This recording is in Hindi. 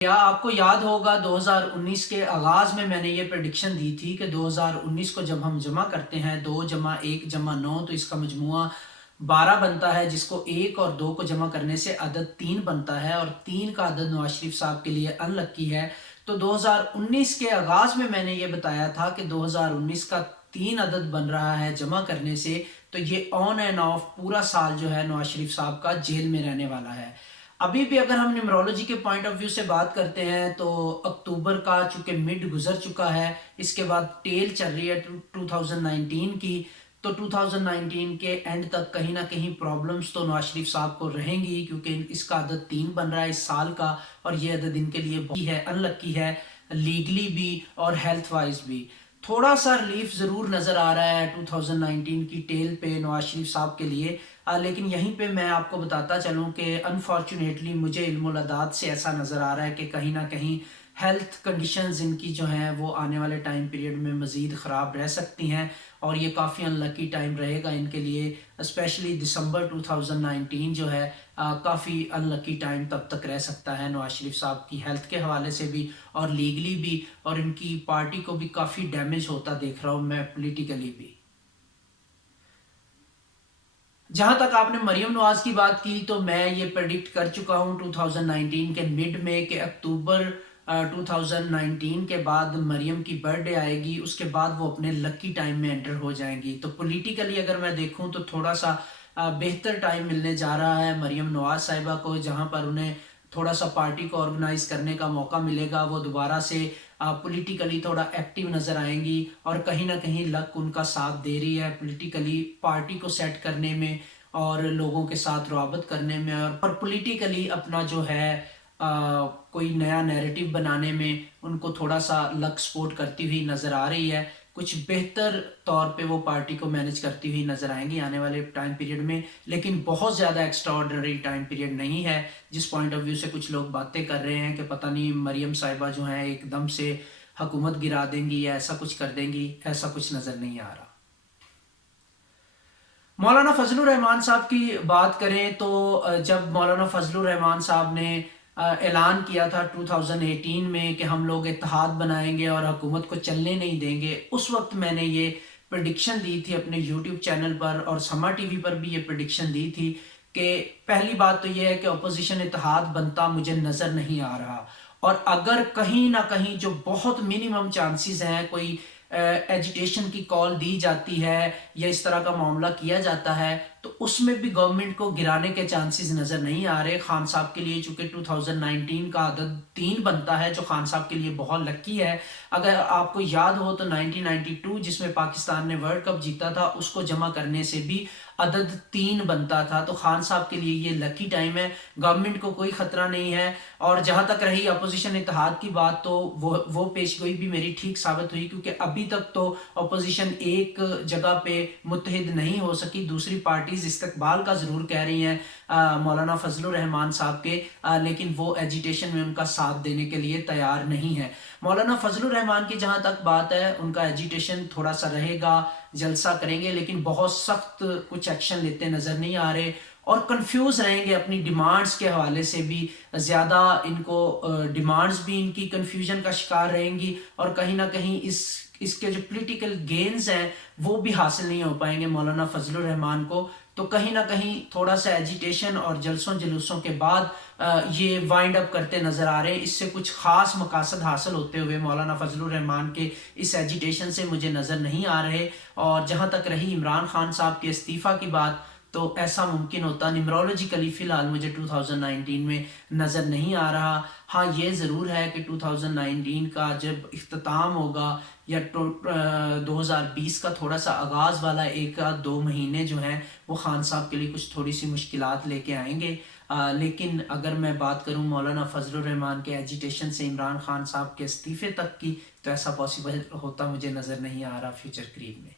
या आपको याद होगा 2019 के आगाज़ में मैंने ये प्रेडिक्शन दी थी कि 2019 को जब हम जमा करते हैं 2 जमा 1 जमा 9 तो इसका मजमुआ 12 बनता है, जिसको 1 और 2 को जमा करने से अदद 3 बनता है और 3 का अदद नवाज शरीफ साहब के लिए अनलक्की है। तो 2019 के आगाज़ में मैंने ये बताया था कि 2019 का 3 अदद बन रहा है जमा करने से, तो ये ऑन एंड ऑफ पूरा साल जो है नवाज शरीफ साहब का जेल में रहने वाला है। अभी भी अगर हम न्यूमरोलॉजी के पॉइंट ऑफ व्यू से बात करते हैं तो अक्टूबर का चूंकि मिड गुजर चुका है, इसके बाद टेल चल रही है 2019 की। तो 2019 के एंड तक कहीं ना कहीं प्रॉब्लम्स तो नवाज शरीफ साहब को रहेंगी, क्योंकि इसका अदद 3 बन रहा है इस साल का और ये अदद इनके लिए बहुत है अनलक्की है, लीगली भी और हेल्थ वाइज भी। थोड़ा सा रिलीफ ज़रूर नज़र आ रहा है 2019 की टेल पे नवाज शरीफ साहब के लिए। लेकिन यहीं पे मैं आपको बताता चलूँ कि अनफॉर्चुनेटली मुझे इल्मुल अदाद से ऐसा नज़र आ रहा है कि कहीं ना कहीं हेल्थ कंडीशंस इनकी जो हैं वो आने वाले टाइम पीरियड में मज़ीद ख़राब रह सकती हैं और ये काफ़ी अनलकी टाइम रहेगा इनके लिए। स्पेशली दिसंबर 2019 जो है काफ़ी अनलकी टाइम तब तक रह सकता है नवाज शरीफ साहब की हेल्थ के हवाले से भी और लीगली भी, और इनकी पार्टी को भी काफ़ी डैमेज होता देख रहा हूँ मैं पॉलिटिकली भी। जहां तक आपने मरियम नवाज की बात की तो मैं ये प्रेडिक्ट कर चुका हूं 2019 के मिड में कि अक्टूबर 2019 के बाद मरियम की बर्थडे आएगी, उसके बाद वो अपने लकी टाइम में एंटर हो जाएंगी। तो पॉलिटिकली अगर मैं देखूं तो थोड़ा सा बेहतर टाइम मिलने जा रहा है मरियम नवाज साहिबा को, जहां पर उन्हें थोड़ा सा पार्टी को ऑर्गेनाइज करने का मौका मिलेगा। वो दोबारा से पॉलिटिकली थोड़ा एक्टिव नज़र आएंगी और कहीं ना कहीं लक उनका साथ दे रही है पॉलिटिकली पार्टी को सेट करने में और लोगों के साथ रवाबत करने में, और पॉलिटिकली अपना जो है कोई नया नैरेटिव बनाने में उनको थोड़ा सा लक सपोर्ट करती हुई नज़र आ रही है। कुछ बेहतर तौर पे वो पार्टी को मैनेज करती हुई नज़र आएंगी आने वाले टाइम पीरियड में, लेकिन बहुत ज़्यादा एक्स्ट्रा ऑर्डिनरी टाइम पीरियड नहीं है जिस पॉइंट ऑफ व्यू से कुछ लोग बातें कर रहे हैं कि पता नहीं मरियम साहिबा जो हैं एकदम से हुकूमत गिरा देंगी या ऐसा कुछ कर देंगी। ऐसा कुछ नज़र नहीं आ रहा। मौलाना फजलुर रहमान साहब की बात करें तो जब मौलाना फजलुर रहमान साहब ने ऐलान किया था 2018 में कि हम लोग इत्तेहाद बनाएंगे और हुकूमत को चलने नहीं देंगे, उस वक्त मैंने ये प्रडिक्शन दी थी अपने यूट्यूब चैनल पर और समा टीवी पर भी ये प्रडिक्शन दी थी कि पहली बात तो ये है कि अपोजिशन इत्तेहाद बनता मुझे नज़र नहीं आ रहा, और अगर कहीं ना कहीं जो बहुत मिनिमम चांसेस हैं कोई एजिटेशन की कॉल दी जाती है या इस तरह का मामला किया जाता है तो उसमें भी गवर्नमेंट को गिराने के चांसेस नज़र नहीं आ रहे खान साहब के लिए, चूंकि 2019 का अदद 3 बनता है जो खान साहब के लिए बहुत लकी है। अगर आपको याद हो तो 1992 जिसमें पाकिस्तान ने वर्ल्ड कप जीता था उसको जमा करने से भी अदद 3 बनता था, तो खान साहब के लिए ये लकी टाइम है, गवर्नमेंट को कोई खतरा नहीं है। और जहां तक रही अपोजिशन इत्तेहाद की बात तो वो पेशगोई भी मेरी ठीक साबित हुई, क्योंकि अभी तक तो अपोजिशन एक जगह पे मुत्तहिद नहीं हो सकी। दूसरी पार्टीज इस्तकबाल का जरूर कह रही हैं मौलाना फजलुर रहमान साहब के, लेकिन वो एजिटेशन में उनका साथ देने के लिए तैयार नहीं है। मौलाना फजलुर रहमान की जहां तक बात है उनका एजिटेशन थोड़ा सा रहेगा, जलसा करेंगे, लेकिन बहुत सख्त कुछ एक्शन लेते नजर नहीं आ रहे और कंफ्यूज रहेंगे अपनी डिमांड्स के हवाले से भी। ज़्यादा इनको डिमांड्स भी इनकी कंफ्यूजन का शिकार रहेंगी और कहीं ना कहीं इसके जो पॉलिटिकल गेन्स हैं वो भी हासिल नहीं हो पाएंगे मौलाना फजलुर रहमान को। तो कहीं ना कहीं थोड़ा सा एजिटेशन और जलसों जुलूसों के बाद ये वाइंड अप करते नजर आ रहे हैं। इससे कुछ खास मकासद हासिल होते हुए मौलाना फजलुर रहमान के इस एजिटेशन से मुझे नज़र नहीं आ रहे। और जहाँ तक रही इमरान खान साहब के इस्तीफ़ा की बात तो ऐसा मुमकिन होता न्यूमरोलॉजिकली फ़िलहाल मुझे 2019 में नज़र नहीं आ रहा। हाँ ये ज़रूर है कि 2019 का जब इख्तिताम होगा या 2020 का थोड़ा सा आगाज़ वाला 1 या 2 महीने जो हैं वो खान साहब के लिए कुछ थोड़ी सी मुश्किलात लेके आएंगे। लेकिन अगर मैं बात करूं मौलाना फजलुर रहमान के एजिटेशन से इमरान खान साहब के इस्तीफ़े तक की, तो ऐसा पॉसिबल होता मुझे नज़र नहीं आ रहा फ्यूचर करीब में।